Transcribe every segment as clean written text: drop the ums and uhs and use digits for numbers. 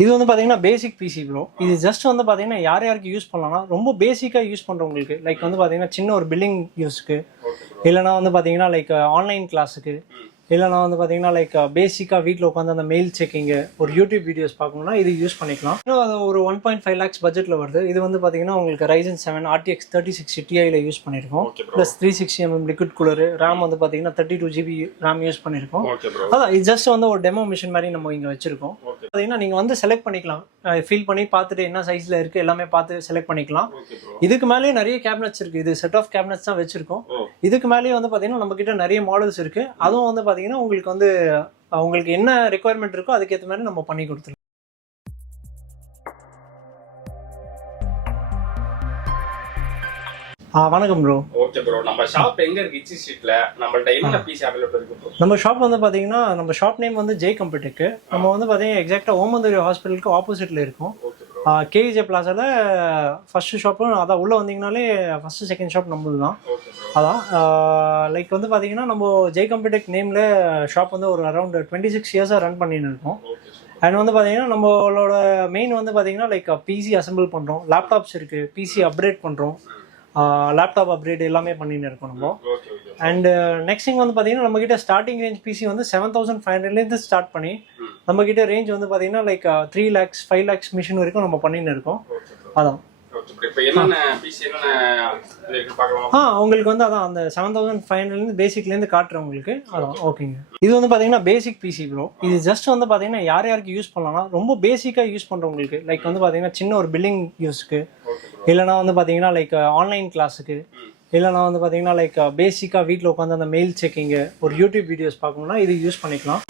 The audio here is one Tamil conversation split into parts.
இது வந்து பார்த்தீங்கன்னா பேசிக் பிசி ப்ரோ. இது ஜஸ்ட் வந்து பார்த்தீங்கன்னா யார் யாருக்கு யூஸ் பண்ணலாம்னா ரொம்ப பேசிக்காக யூஸ் பண்ணுறவங்களுக்கு, லைக் வந்து பார்த்தீங்கன்னா சின்ன ஒரு பில்லிங் யூஸ்க்கு, இல்லைனா வந்து பார்த்தீங்கன்னா லைக் ஆன்லைன் கிளாஸுக்கு, இல்லைனா வந்து பார்த்தீங்கன்னா லைக் பேசிக்காக வீட்டில் உட்காந்து அந்த மெயில் செக்கிங்கு, ஒரு யூடியூப் வீடியோஸ் பார்க்கணும்னா இது யூஸ் பண்ணிக்கலாம். இன்னும் அது ஒரு 1.5 lakhs பட்ஜெட்டில் வருது. இது வந்து பார்த்தீங்கன்னா உங்களுக்கு Ryzen 7 RTX 3060 Tiயில் யூஸ் பண்ணியிருக்கோம். Plus 360mm liquid cooler, RAM வந்து பார்த்தீங்கன்னா 32 GB ரேம் யூஸ் பண்ணியிருக்கோம். அதான் இது ஜஸ்ட் வந்து ஒரு டெமோ மிஷின் மாதிரி நம்ம இங்கே வச்சிருக்கோம். பார்த்தீங்கன்னா நீங்கள் வந்து செலக்ட் பண்ணிக்கலாம், ஃபீல் பண்ணி பார்த்துட்டு என்ன சைஸில் இருக்குது எல்லாமே பார்த்து செலக்ட் பண்ணிக்கலாம். இதுக்கு மேலேயே நிறைய கேபினட்ஸ் இருக்குது. இது செட் ஆஃப் கேபினட்ஸ் தான் வச்சிருக்கோம். இதுக்கு மேலேயே வந்து பார்த்தீங்கன்னா நம்ம கிட்ட நிறைய மாடல்ஸ் இருக்குது. அதுவும் வந்து பார்த்தீங்கன்னா உங்களுக்கு வந்து உங்களுக்கு என்ன ரெக்குவயர்மெண்ட் இருக்கோ அதுக்கேற்ற மாதிரி நம்ம பண்ணி கொடுத்துருவோம். வணக்கம் ப்ரோ. ஓகே ப்ரோ, நம்ம ஷாப் எங்க இருக்கு? இச்சி ஸ்ட்ரீட்ல. நம்மள்ட்ட என்ன பீஸ் அவைலபிள் இருக்கு ப்ரோ? நம்ம ஷாப் வந்து பாத்தீங்கன்னா நம்ம ஷாப் நேம் வந்து ஜெய் கம்ப்யூட்டருக்கு. நம்ம வந்து பாத்தீங்கன்னா எக்ஸாக்டா ஓமந்தூரி ஹாஸ்பிட்டலுக்கு ஆப்போசிட்ல இருக்கும். கேஜே பிளாசால ஃபர்ஸ்ட் ஷாப்பும் அதான். உள்ள வந்தீங்கனாலே ஃபர்ஸ்ட் செகண்ட் ஷாப் நம்மளது தான். அதான் லைக் வந்து பாத்தீங்கன்னா நம்ம ஜெய் கம்ப்யூட்டர் நேம்ல ஷாப் வந்து ஒரு அரௌண்ட் 26 இயர்ஸா ரன் பண்ணிட்டு இருக்கோம். அண்ட் வந்து பார்த்தீங்கன்னா நம்மளோட மெயின் வந்து பார்த்தீங்கன்னா லைக் பிசி அசம்பிள் பண்ணுறோம், லேப்டாப்ஸ் இருக்குது, பிசி அப்கிரேட் பண்ணுறோம், லேப்டாப் அப்கிரேட் எல்லாமே பண்ணின்னு இருக்கோம் நம்ம. அண்ட் நெக்ஸ்ட் திங் வந்து பார்த்தீங்கன்னா நம்மக்கிட்ட ஸ்டார்டிங் ரேஞ்ச் பிசி வந்து 7500 ஸ்டார்ட் பண்ணி நம்மக்கிட்ட ரேஞ்ச் வந்து பார்த்தீங்கன்னா லைக் 3 lakhs 5 lakhs மிஷின் வரைக்கும் நம்ம பண்ணின்னு இருக்கோம். அதான் உங்களுக்கு வந்து அதான் அந்த 7500 பேசிக்லேருந்து காட்டுறேன் உங்களுக்கு. அதான் ஓகேங்க. இது வந்து பார்த்தீங்கன்னா பேசிக் பிசி ப்ரோ. இது ஜஸ்ட் வந்து பார்த்தீங்கன்னா யார் யாருக்கு யூஸ் பண்ணலாம்னா ரொம்ப பேசிக்காக யூஸ் பண்ணுறவங்களுக்கு, லைக் வந்து பார்த்தீங்கன்னா சின்ன ஒரு பில்லிங் யூஸ்க்கு, இல்லைனா வந்து பார்த்தீங்கன்னா லைக் ஆன்லைன் கிளாஸுக்கு, இல்லைனா வந்து பார்த்தீங்கன்னா லைக் பேசிக்காக வீட்டில் உட்காந்து அந்த மெயில் செக்கிங்கு, ஒரு யூடியூப் வீடியோஸ் பார்க்கணும்னா இது யூஸ் பண்ணிக்கலாம்.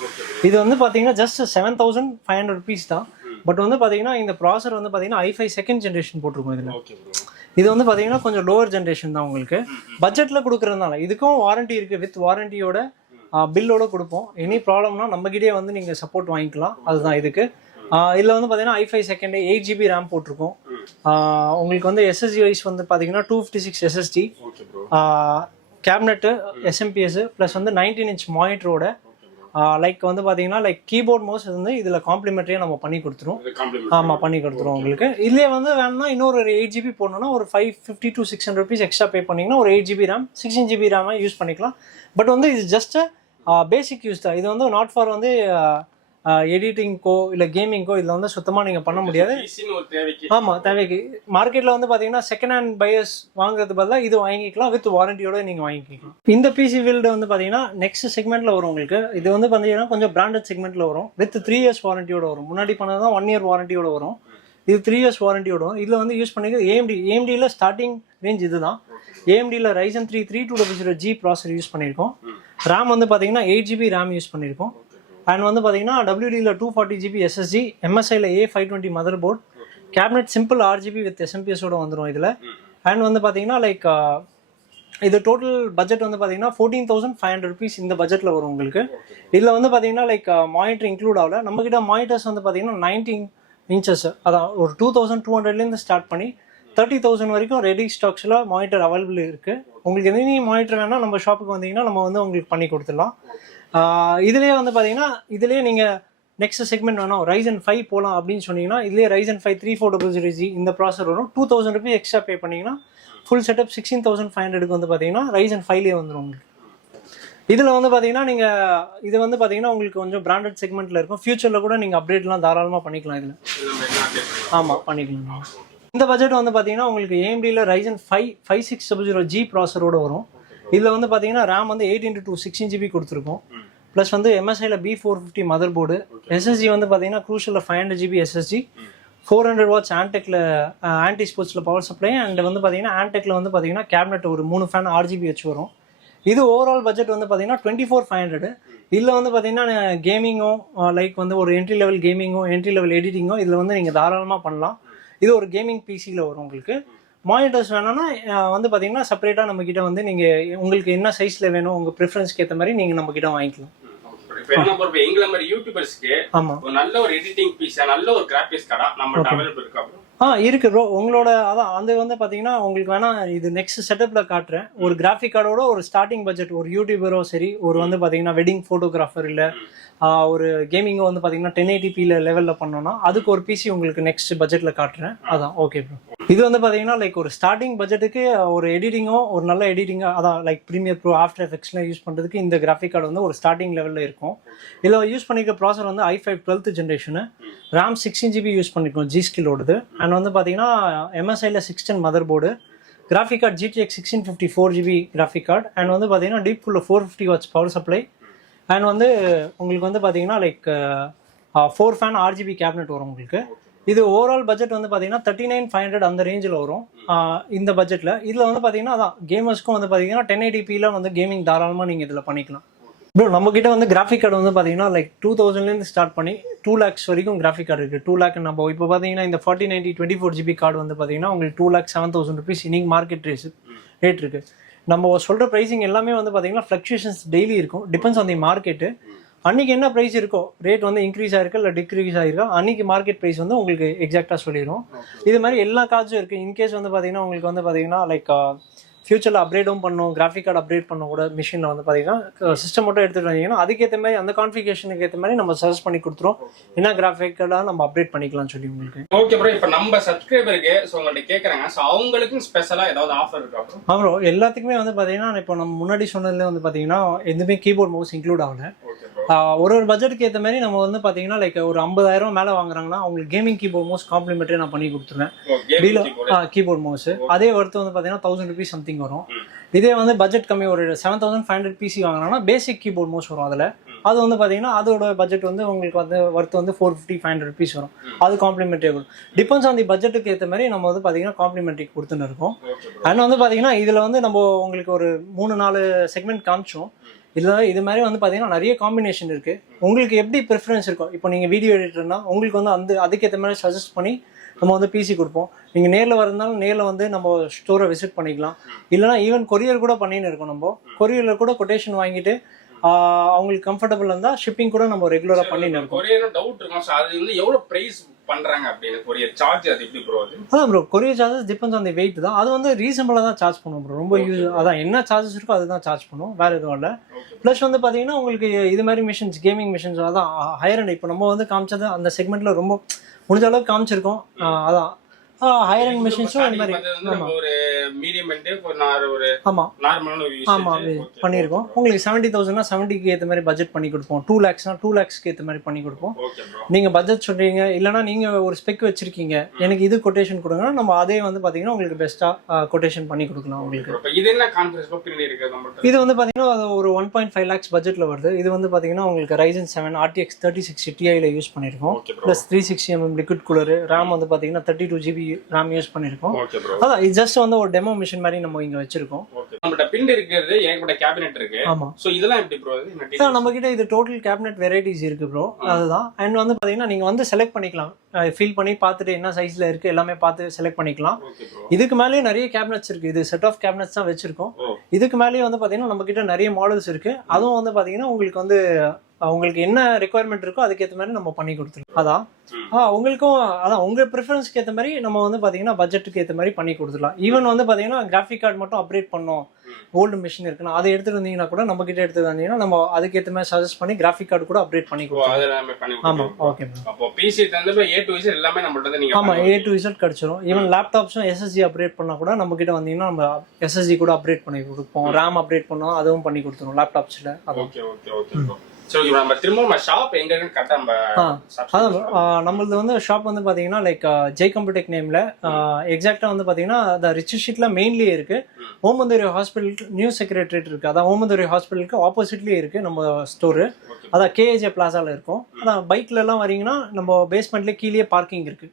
இது வந்து பார்த்தீங்கன்னா ஜஸ்ட் 7500 rupees தான். பட் வந்து பார்த்தீங்கன்னா இந்த ப்ராசர் வந்து பார்த்தீங்கன்னா i5 செகண்ட் ஜென்ரேஷன் போட்டிருக்கோம் இதில். இது வந்து பார்த்தீங்கன்னா கொஞ்சம் லோவர் ஜென்ரேஷன் தான் உங்களுக்கு. பட்ஜெட்டில் கொடுக்குறதுனால இதுக்கும் வாரண்டி இருக்குது. வித் வாரண்டியோட பில்லோட கொடுப்போம். எனி ப்ராப்ளம்னா நம்மகிட்டே வந்து நீங்கள் சப்போர்ட் வாங்கிக்கலாம். அதுதான் இதுக்கு. இதில் வந்து பார்த்தீங்கன்னா i5 செகண்ட் 8 GB ரேம் போட்டிருக்கோம். உங்களுக்கு வந்து எஸ்எஸ்டி வைஸ் வந்து பார்த்தீங்கன்னா 256 SSD, கேபினெட்டு, எஸ்எம்பிஎஸ் ப்ளஸ் வந்து 19-inch மானிட்டரோட லைக் வந்து பார்த்தீங்கன்னா லைக் கீபோர்ட் மவுஸ் வந்து இதில் காம்ப்ளிமெண்ட்ரியாக நம்ம பண்ணி கொடுத்துருவோம். ஆமாம் பண்ணி கொடுத்துருவோம் உங்களுக்கு. இதுலேயே வந்து வேணும்னா இன்னொரு 8 GB போடணும்னா ஒரு 550 to 600 rupees எக்ஸ்ட்ரா பே பண்ணிங்கன்னா ஒரு 8 GB ரேம் 16 GB ரேமாக யூஸ் பண்ணிக்கலாம். பட் வந்து இது ஜஸ்ட் பேசிக் யூஸ் தான். இது வந்து நாட் ஃபார் வந்து எடிட்டிங்க்கோ இல்லை கேமிங்க்கோ இதில் வந்து சுத்தமாக நீங்கள் பண்ண முடியாது. ஆமாம் தேவைக்கு. மார்க்கெட்டில் வந்து பார்த்தீங்கன்னா செகண்ட் ஹேண்ட் பையர்ஸ் வாங்குறது பதிலாக இது வாங்கிக்கலாம். வித் வாரண்டியோட நீங்கள் வாங்கிக்கலாம். இந்த பிசி ஃபீல்டு வந்து பார்த்தீங்கன்னா நெக்ஸ்ட் செக்மெண்ட்டில் வரும் உங்களுக்கு. இது வந்து பார்த்தீங்கன்னா கொஞ்சம் பிராண்டட் செக்மெண்ட்டில் வரும். வித் 3 years வாரண்டியோட வரும். முன்னாடி பண்ணது தான் 1 year வாரண்டியோட வரும். இது 3 years வாரண்டியோட வரும். இதில் வந்து யூஸ் பண்ணிக்கிறது ஏஎம்டியில் ஸ்டார்டிங் ரேஞ்ச் இது தான். ஏஎம்டியில் Ryzen 3 3200G ப்ராசர் யூஸ் பண்ணியிருக்கோம். ரேம் வந்து பார்த்தீங்கன்னா 8 GB ரேம் யூஸ் பண்ணியிருக்கோம். அண்ட் வந்து பார்த்தீங்கன்னா WDயில் 240 GB SSD, MSIயில் A520 motherboard, cabinet simple RGB with எஸ்எம்பிஎஸோட வந்துடும் இதில். அண்ட் வந்து பார்த்தீங்கன்னா லைக் இது டோட்டல் பட்ஜெட் வந்து பார்த்தீங்கன்னா 14,500 rupees இந்த பட்ஜெட்டில் வரும் உங்களுக்கு. இதில் வந்து பார்த்தீங்கன்னா லைக் மானிட்டர் இன்க்ளூட் ஆகல. நம்மக்கிட்ட மானிட்டர்ஸ் வந்து பார்த்தீங்கன்னா 19 inches, அதான் ஒரு 2200 ஸ்டார்ட் பண்ணி 30,000 வரைக்கும் ரெடி ஸ்டாக்ஸில் மானிட்டர் அவைலபிள் இருக்குது. உங்களுக்கு எந்த மானிட்டர் வேணால் நம்ம ஷாப்புக்கு வந்தீங்கன்னா நம்ம வந்து உங்களுக்கு பண்ணி கொடுத்துடலாம். இதுலேயே வந்து பார்த்தீங்கன்னா இதுலேயே நீங்கள் நெக்ஸ்ட் செக்மெண்ட் வேணும் Ryzen 5 போகலாம் அப்படின்னு சொன்னீங்கன்னா இதுலேயே Ryzen 5 3400G இந்த ப்ராசர் வரும். 2000 rupees எக்ஸ்ட்ரா பே பண்ணிங்கன்னா ஃபுல் செட்டப் 16,500க்கு வந்து பார்த்தீங்கன்னா Ryzen 5லேயே வந்துடும் உங்களுக்கு. இதில் வந்து பார்த்தீங்கன்னா நீங்கள் இது வந்து பார்த்தீங்கன்னா உங்களுக்கு கொஞ்சம் பிராண்டட் செக்மெண்ட்டில் இருக்கும். ஃபியூச்சரில் கூட நீங்கள் அப்டேட்லாம் தாராளமாக பண்ணிக்கலாம் இதில். ஆமாம் பண்ணிக்கலாம். இந்த பட்ஜெட் வந்து பார்த்தீங்கன்னா உங்களுக்கு ஏஎம்டியில் Ryzen 5 5600G ப்ராசரோட வரும். இதில் வந்து பார்த்தீங்கன்னா ரேம் வந்து 8x2 16 GB கொடுத்துருக்கோம். ப்ளஸ் வந்து MSIயில் B450 மதர் போர்டு, SSD வந்து பார்த்தீங்கன்னா க்ரூஷியில் 500 GB SSD, 400 watts ஆன்டெக்கில் ஆன்டி ஸ்போர்ட்ஸில் பவர் சப்ளை. அண்ட் வந்து பார்த்தீங்கன்னா ஆன்டெக்கில் வந்து பார்த்தீங்கன்னா கேபினெட் ஒரு 3 ஃபேன் RGB வச்சு வரும். இது ஓவரால் பட்ஜெட் வந்து பார்த்தீங்கன்னா 24,500. இதில் வந்து பார்த்தீங்கன்னா கேமிங்கோ லைக் வந்து ஒரு என்ட்ரி லெவல் கேமிங்கோ என்ட்ரி லெவல் எடிட்டிங்கோ இதில் வந்து நீங்கள் தாராளமாக பண்ணலாம். இது ஒரு கேமிங் பிசியில் வரும் உங்களுக்கு. மானிட்டர்ஸ் வேணும்னா வந்து பார்த்தீங்கன்னா செப்பரேட்டாக நம்மக்கிட்ட வந்து நீங்கள் உங்களுக்கு என்ன சைஸில் வேணும் உங்கள் ப்ரிஃபரன்ஸ்க்கு ஏற்ற மாதிரி நீங்கள் நம்மக்கிட்ட வாங்கிக்கலாம். நம்ம எங்களை மாதிரி யூடியூபர்ஸ்க்கு ஒரு நல்ல ஒரு எடிட்டிங் பீஸா நல்ல ஒரு கிராபிக்ஸ் கார்டா நம்ம அவைலபிள் இருக்கா ப்ரோ? இருக்கு ப்ரோ. உங்களோட அதான் அது வந்து பாத்தீங்கன்னா உங்களுக்கு வேணா இது நெக்ஸ்ட் செட்டப்ல காட்டுறேன். ஒரு கிராஃபிக் கார்டோட ஒரு ஸ்டார்டிங் பட்ஜெட் ஒரு யூடியூபரோ சரி, ஒரு வந்து பாத்தீங்கன்னா வெட்டிங் போட்டோகிராஃபர் இல்ல ஒரு கேமிங்கோ வந்து பாத்தீங்கன்னா 1080p லெவல்ல பண்ணோம்னா அதுக்கு ஒரு பிசி உங்களுக்கு நெக்ஸ்ட் பட்ஜெட்ல காட்டுறேன். அதான் ஓகே ப்ரோ. இது வந்து பாத்தீங்கன்னா லைக் ஒரு ஸ்டார்டிங் பட்ஜெட்டுக்கு ஒரு எடிட்டிங்கோ ஒரு நல்ல எடிட்டிங்கோ அதான் லைக் ப்ரீமியர் ப்ரோ ஆஃப்டர் எஃபெக்ட்ஸ்லாம் யூஸ் பண்றதுக்கு இந்த கிராஃபிக் கார்டு வந்து ஒரு ஸ்டார்டிங் லெவல்ல இருக்கும். இதுல யூஸ் பண்ணிக்க ப்ராசர் வந்து i5 12th generation, RAM 16GB use பண்ணிருக்கோம் ஜி ஸ்கில்லோடது. அண்ட் வந்து பாத்தீங்கன்னா MSIல 610 motherboard, graphic card GTX 1650 4GB graphic card. And வந்து பாத்தீங்கன்னா deep cooler 450 watts power supply. And வந்து உங்களுக்கு வந்து பாத்தீங்கன்னா லைக் 4 ஃபேன் RGB கேபினெட் வரும் உங்களுக்கு. இது ஓவரால் பட்ஜெட் வந்து பாத்தீங்கன்னா 39,500 அந்த ரேஞ்சில் வரும் இந்த பட்ஜெட்ல. இதுல வந்து பாத்தீங்கன்னா அதான் கேமர்ஸ்க்கும் வந்து பாத்தீங்கன்னா 1080p வந்து கேமிங் தாராளமா நீங்க இதுல பண்ணிக்கலாம் ப்ரோ. நம்ம கிட்ட வந்து கிராஃபிக் கார்டு வந்து பாத்தீங்கன்னா லைக் 2000லேருந்து ஸ்டார்ட் பண்ணி 2 lakhs வரைக்கும் கிராஃபிக் கார்டு இருக்கு. 2 lakh நம்ம இப்போ பாத்தீங்கன்னா இந்த 4090 24GB கார்டு வந்து பாத்தீங்கன்னா உங்களுக்கு 2,07,000 rupees இன்னைக்கு மார்க்கெட் ரேட் இருக்கு. நம்ம சொல்ற பிரைசிங் எல்லாமே வந்து பாத்தீங்கன்னா ஃபிளக்சுவேஷன்ஸ் டெய்லி இருக்கும், டிபெண்ட்ஸ் ஆன் தி மார்க்கெட். அன்னைக்கு என்ன பிரைஸ் இருக்கோ ரேட் வந்து இன்க்ரீஸ் ஆயிருக்கா இல்லை டிக்ரீஸ் ஆயிருக்கா அன்னைக்கு மார்க்கெட் பிரைஸ் வந்து உங்களுக்கு எக்ஸாக்டா சொல்லிடும். இது மாதிரி எல்லா கார்ட்ஸும் இருக்கு. இன்கேஸ் வந்து பாத்தீங்கன்னா உங்களுக்கு வந்து பாத்தீங்கன்னா லைக் ஃபியூச்சரில் அப்டேட்டும் பண்ணணும், கிராஃபிக் கார்டு அப்டேட் பண்ண கூட மிஷினில் வந்து பார்த்தீங்கன்னா சிஸ்டம் மட்டும் எடுத்துகிட்டு வந்தீங்கன்னா அதுக்கேற்ற மாதிரி அந்த கான்ஃபிகேஷனுக்கு ஏற்ற மாதிரி நம்ம சஜஸ்ட் பண்ணி கொடுத்துரும் என்ன கிராஃபிக் கார்டாக நம்ம அப்டேட் பண்ணிக்கலாம்னு சொல்லி உங்களுக்கு. ஓகே ப்ரோ, இப்போ நம்ம சப்ஸ்கிரைபருக்கு ஸோ உங்கள்கிட்ட கேட்குறாங்க, ஸோ அவங்களுக்கும் ஸ்பெஷலாக ஏதாவது ஆஃபர் இருக்கா ப்ரோ? ப்ரோ எல்லாத்துக்குமே வந்து பார்த்தீங்கன்னா இப்போ நம்ம முன்னாடி சொன்னதுல வந்து பார்த்தீங்கன்னா எதுவுமே கீபோர்ட் மவுஸ் இன்க்ளூட் ஆகல. ஒரு பட்ஜெட்டுக்கு ஏற்ற மாதிரி நம்ம வந்து பார்த்தீங்கன்னா லைக் ஒரு 50,000 மேலே வாங்குறாங்கன்னா அவங்களுக்கு கேமிங் கீபோர்ட் மவுஸ் காம்ப்ளிமெண்ட்ரி நான் பண்ணி கொடுத்துருவேன். கீபோர்ட் மவுஸ் அதே ஒர்த்து வந்து பார்த்தீங்கன்னா 1000 rupees சம்திங் வரும். இதே வந்து பட்ஜெட் கம்மி ஒரு 7,500 PC வாங்கினாங்கன்னா பேசிக் கீபோர்ட் மவுஸ் வரும். அதில் அது வந்து பார்த்தீங்கன்னா அதோட பட்ஜெட் வந்து உங்களுக்கு வந்து ஒர்த்து வந்து 450-500 rupees வரும். அது காம்ப்ளிமெண்ட்ரி வரும். டிபெண்ட்ஸ் ஆன் தி பட்ஜெட்டுக்கு ஏற்ற மாதிரி நம்ம வந்து பார்த்தீங்கன்னா காம்ப்ளிமெண்ட்ரி கொடுத்துன்னு இருக்கோம். அண்ட் வந்து பார்த்தீங்கன்னா இதில் வந்து நம்ம உங்களுக்கு ஒரு 3-4 செக்மெண்ட் காமிச்சோம். இது மாதிரி வந்து பார்த்தீங்கன்னா நிறைய காம்பினேஷன் இருக்கு. உங்களுக்கு எப்படி ப்ரிஃபரன்ஸ் இருக்கும், இப்போ நீங்கள் வீடியோ எடிட்டர்னா உங்களுக்கு வந்து அதுக்கேற்ற மாதிரி சஜஸ்ட் பண்ணி நம்ம வந்து பிசி கொடுப்போம். நீங்கள் நேரில் வரந்தாலும் நேரில் வந்து நம்ம ஸ்டோரை விசிட் பண்ணிக்கலாம். இல்லைனா ஈவன் கொரியர் கூட பண்ணின்னு இருக்கோம். நம்ம கொரியரில் கூட கொட்டேஷன் வாங்கிட்டு அவங்களுக்கு கம்ஃபர்டபுள் இருந்தால் ஷிப்பிங் கூட நம்ம ரெகுலராக பண்ணின்னு இருக்கோம். கொரியர் டவுட் இருக்கும், அது வந்து எவ்வளோ பிரைஸ் பண்றாங்க அப்படின்னு கொரியர் சார்ஜ் அது எப்படி ப்ரோ? அதான் bro courier charges depends on the wait தான். அது வந்து ரீசனபிளாக தான் சார்ஜ் பண்ணுவோம் ப்ரோ. ரொம்ப அதான் என்ன சார்ஜஸ் இருக்கோ அதுதான் சார்ஜ் பண்ணுவோம், வேற எதுவும் இல்லை. ப்ளஸ் வந்து பார்த்தீங்கன்னா உங்களுக்கு இது மாதிரி மிஷின்ஸ் கேமிங் மிஷின்ஸ் அதான் ஹையர் அண்ட் இப்போ நம்ம வந்து காமிச்சது அந்த செக்மெண்ட்ல ரொம்ப முடிஞ்ச அளவுக்கு காமிச்சிருக்கோம். அதான் ஹையர் அண்ட் மிஷின்ஸும் இந்த மாதிரி ஒரு மீடியம் ஒரு ஆமா நார்மலான ஒரு ஆமா பண்ணியிருக்கோம். உங்களுக்கு 70,000னா 70க்கு ஏற்ற மாதிரி பட்ஜெட் பண்ணி கொடுப்போம். 2 lakhsனா 2 lakhsக்கு ஏற்ற மாதிரி பண்ணி கொடுப்போம். நீங்க பட்ஜெட் சொல்றீங்க இல்லைன்னா நீங்க ஒரு ஸ்பெக் வச்சிருக்கீங்க எனக்கு இது கொட்டேஷன் கொடுங்கன்னா நம்ம அதே வந்து பாத்தீங்கன்னா உங்களுக்கு பெஸ்டா கொட்டேஷன் பண்ணி கொடுக்கலாம் உங்களுக்கு. இது என்ன கான்ஃபிகரேஷன் பின்னாடி இருக்கு நம்மள்ட்ட? இது வந்து பாத்தீங்கன்னா ஒரு 1.5 lakhs பட்ஜெட்ல வருது. இது வந்து பாத்தீங்கன்னா உங்களுக்கு Ryzen 7 RTX 3060 Ti ல யூஸ் பண்ணிருக்கோம். Plus 360mm liquid cooler, RAM வந்து பாத்தீங்கன்னா 32GB RAM யூஸ் பண்ணிருக்கோம். அதான் இது ஜஸ்ட் வந்து ஒரு டெமோ மிஷின் மாதிரி நம்ம இங்க வச்சிருக்கோம். நம்மட்ட பின் இருக்குது, ஏகப்பட்ட கேபினெட் இருக்கு. ஆமா சோ இதெல்லாம் எப்படி ப்ரோ? நம்ம கிட்ட இது டோட்டல் கேபினெட் வெரைட்டிஸ் இருக்கு ப்ரோ. அதுதான். அண்ட் வந்து பாத்தீங்கன்னா நீங்க வந்து செலக்ட் பண்ணிக்கலாம், ஃபீல் பண்ணி பார்த்துட்டு என்ன சைஸ்ல இருக்கு எல்லாமே பார்த்து செலக்ட் பண்ணிக்கலாம். இதுக்கு மேலேயே நிறைய கேபினெட்ஸ் இருக்கு. இது செட் ஆஃப் கேபினெட்ஸ் தான் வச்சிருக்கோம். இதுக்கு மேலேயே வந்து பாத்தீங்கன்னா நம்ம கிட்ட நிறைய மாடல்ஸ் இருக்கு. அதுவும் வந்து பாத்தீங்கன்னா உங்களுக்கு வந்து உங்களுக்கு என்ன ரெக்குவயர்மெண்ட் இருக்கோ அதுக்கேற்ற மாதிரி நம்ம பண்ணி கொடுத்துருக்கோம். அதான் உங்களுக்கும் அதான் உங்க ப்ரிஃபரன்ஸ்க்கு ஏற்ற மாதிரி நம்ம வந்து பாத்தீங்கன்னா பட்ஜெட்டுக்கு ஏற்ற மாதிரி பண்ணி கொடுத்துடலாம். ஈவன் வந்து பாத்தீங்கன்னா கிராஃபிக் கார்டு மட்டும் அப்கிரேட் பண்ணோம், ஓல்டு மிஷின் இருக்குன்னா அதை எடுத்துட்டு வந்தீங்கன்னா கூட நம்ம கிட்ட எடுத்து வந்தீங்கன்னா நம்ம அதுக்கேற்ற மாதிரி சஜஸ்ட் பண்ணி கிராஃபிக் கார்டு கூட அப்கிரேட் பண்ணி கொடுத்துருவோம். ஆமா ஓகே அப்போ பிசி வந்து A to Z எல்லாமே நம்மள்ட்ட நீங்க ஆமா A to Z கிடைச்சிரும். ஈவன் லேப்டாப்ஸும் SSD அப்கிரேட் பண்ணா கூட நம்ம கிட்ட வந்தீங்கன்னா நம்ம SSD கூட அப்கிரேட் பண்ணி கொடுப்போம். RAM அப்கிரேட் பண்ணோம் அதுவும் பண்ணி கொடுத்துருவோம் லேப்டாப்ஸ்ல. ஓகே ஓகே ஓகே நம்ம திரும்ப ஷாப் எங்க இருக்குன்னு கரெக்டா நம்மளது வந்து ஷாப் வந்து பாத்தீங்கன்னா லைக் ஜெய் கம்ப்யூட்டெக் நேம்ல எக்ஸாக்டா வந்து பாத்தீங்கன்னா ரிச் ஷீட்ல மெயின்லயே இருக்கு. ஓமந்தூரி ஹாஸ்பிட்டலுக்கு நியூ செக்ரட்டரியேட் இருக்கு. அதான் ஓமந்தூரி ஹாஸ்பிட்டலுக்கு ஆப்போசிட்லயே இருக்கு நம்ம ஸ்டோரு. அதான் KAJ பிளாசால இருக்கும். அதான் பைக்ல எல்லாம் வரீங்கன்னா நம்ம பேஸ்மெண்ட்ல கீழே பார்க்கிங் இருக்கு.